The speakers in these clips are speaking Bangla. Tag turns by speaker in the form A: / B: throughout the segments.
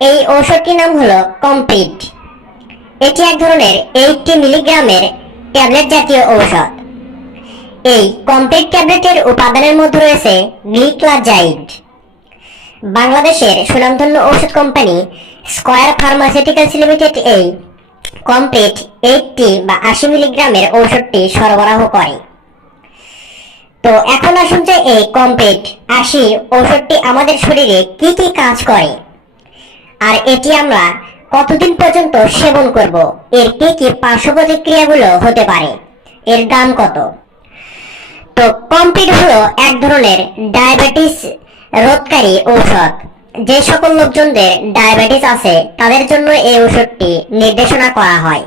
A: এই ঔষধটির নাম হলো কমপ্লিট। এটি এক ধরনের এইটটি মিলিগ্রামের ট্যাবলেট জাতীয় ঔষধ। এই কমপ্লিট ট্যাবলেটের উপাদানের মধ্যে রয়েছে গ্লিক্লাজাইড। বাংলাদেশের সুনামধন্য ঔষধ কোম্পানি স্কয়ার ফার্মাসিউটিক্যালস লিমিটেড এই কমপ্লিট এইটটি বা আশি মিলিগ্রামের ঔষধটি সরবরাহ করে। তো এখন আসুন যে এই কমপ্লিট আশি ঔষধটি আমাদের শরীরে কি কি কাজ করে। আর এটি আমরা কতদিন পর্যন্ত সেবন করব? এর কি কি পার্শ্ব প্রতিক্রিয়াগুলো হতে পারে? এর দাম কত? তো কমপ্লিট হলো এক ধরনের ডায়াবেটিস রোধকারী ঔষধ। যে সকল লোকজনদের ডায়াবেটিস আছে, তাদের জন্য এই ঔষধটি নির্দেশনা করা হয়।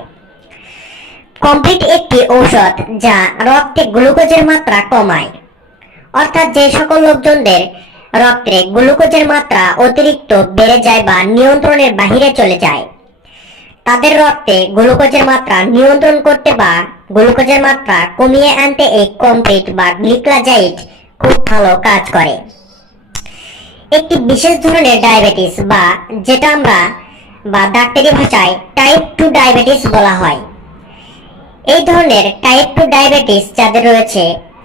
A: কমপ্লিট একটি ঔষধ যা রক্তে গ্লুকোজের মাত্রা কমায়। অর্থাৎ যে সকল লোকজনদের রক্তে গ্লুকোজের মাত্রা অতিরিক্ত বেড়ে যায় বা নিয়ন্ত্রণের বাহিরে চলে যায়। তাদের রক্তে গ্লুকোজের মাত্রা নিয়ন্ত্রণ করতে বা গ্লুকোজের মাত্রা কমিয়ে আনতে এই কমপ্লিট বা গ্লিক্লাজাইড খুব ভালো কাজ করে। একটি বিশেষ ধরনের ডায়াবেটিস বা যেটা আমরা বা ডাক্তারি ভাষায় টাইপ টু ডায়াবেটিস বলা হয়। এই ধরনের টাইপ টু ডায়াবেটিস যাদের রয়েছে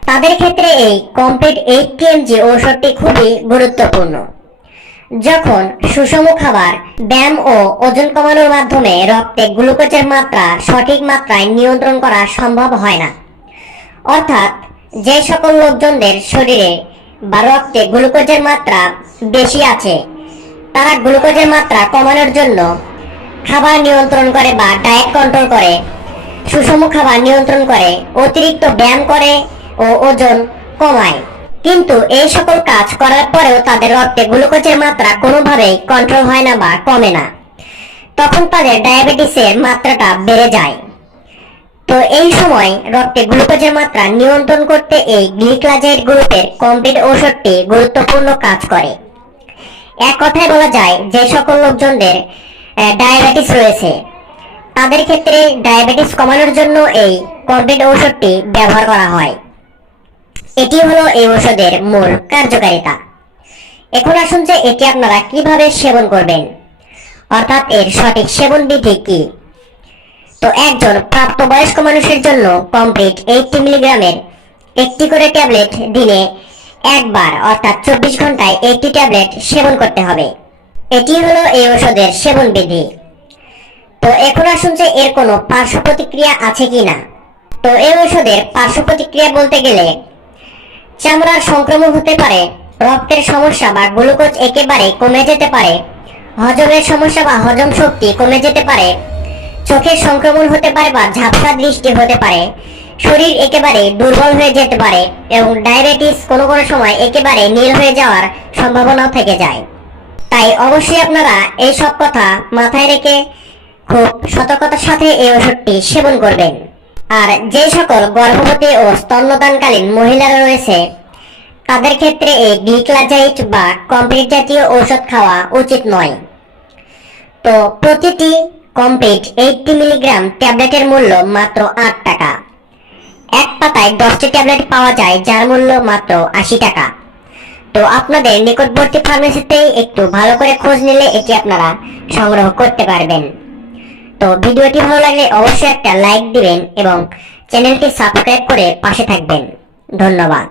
A: তাদের ক্ষেত্রে এই কমপ্লিট এইট টিএমজি ঔষধটি খুবই গুরুত্বপূর্ণ। যখন সুষম খাবার, ব্যায়াম ও ওজন কমানোর মাধ্যমে রক্তে গ্লুকোজের মাত্রা সঠিক মাত্রায় নিয়ন্ত্রণ করা সম্ভব হয় না। অর্থাৎ যে সকল লোকজনদের শরীরে বা রক্তে গ্লুকোজের মাত্রা বেশি আছে, তারা গ্লুকোজের মাত্রা কমানোর জন্য খাবার নিয়ন্ত্রণ করে বা ডায়েট কন্ট্রোল করে, সুষম খাবার নিয়ন্ত্রণ করে, অতিরিক্ত ব্যায়াম করে ও ওজন কমায়। কিন্তু এই সকল কাজ করার পরেও তাদের রক্তে গ্লুকোজের মাত্রা কোনোভাবেই কন্ট্রোল হয় না বা কমে না। তখন তাদের ডায়াবেটিসের মাত্রাটা বেড়ে যায়। তো এই সময় রক্তে গ্লুকোজের মাত্রা নিয়ন্ত্রণ করতে এই গ্লিক্লাজাইড গ্রুপের কমপ্লিট ওষুধটি গুরুত্বপূর্ণ কাজ করে। এক কথায় বলা যায়, যে সকল লোকজনদের ডায়াবেটিস রয়েছে, তাদের ক্ষেত্রে ডায়াবেটিস কমানোর জন্য এই কমপ্লিট ঔষধটি ব্যবহার করা হয়। এটি হলো এই ঔষধের মূল কার্যকারিতা। এখন আসুন যে এটি আপনারা কীভাবে সেবন করবেন। অর্থাৎ এর সঠিক সেবন বিধি কি? তো একজন প্রাপ্তবয়স্ক মানুষের জন্য কমপ্লিট এইটটি মিলিগ্রামের একটি করে ট্যাবলেট দিনে একবার, অর্থাৎ চব্বিশ ঘন্টায় একটি ট্যাবলেট সেবন করতে হবে। এটি হলো এই ওষুধের সেবন বিধি। তো এখন আসুন যে এর কোনো পার্শ্ব প্রতিক্রিয়া আছে কি না তো এই ওষুধের পার্শ্ব প্রতিক্রিয়া বলতে গেলে চামড়ার সংক্রমণ হতে পারে, রক্তের সমস্যা বা গ্লুকোজ একেবারে কমে যেতে পারে, হজমের সমস্যা বা হজম শক্তি কমে যেতে পারে, চোখের সংক্রমণ হতে পারে বা ঝাপসা দৃষ্টি হতে পারে, শরীর একেবারে দুর্বল হয়ে যেতে পারে এবং ডায়াবেটিস কোনো কোনো সময় একেবারে নীল হয়ে যাওয়ার সম্ভাবনাও থেকে যায়। তাই অবশ্যই আপনারা এই সব কথা মাথায় রেখে খুব সতর্কতার সাথে এই ওষুধটি সেবন করবেন। আর যে সকল গর্ভবতী ও স্তন্যদানকালীন মহিলারা রয়েছে, তাদের ক্ষেত্রে এই গ্লিক্লাজাইট বা কমপ্লিট জাতীয় ঔষধ খাওয়া উচিত নয়। তো প্রতিটি কমপ্লিট এইটটি মিলিগ্রাম ট্যাবলেটের মূল্য মাত্র আট টাকা। এক পাতায় দশটি ট্যাবলেট পাওয়া যায়, যার মূল্য মাত্র আশি টাকা। তো আপনাদের নিকটবর্তী ফার্মেসিতে একটু ভালো করে খোঁজ নিলে এটি আপনারা সংগ্রহ করতে পারবেন। তো ভিডিওটি ভালো লাগলে অবশ্যই একটা লাইক দিবেন এবং চ্যানেলটি সাবস্ক্রাইব করে পাশে থাকবেন। ধন্যবাদ।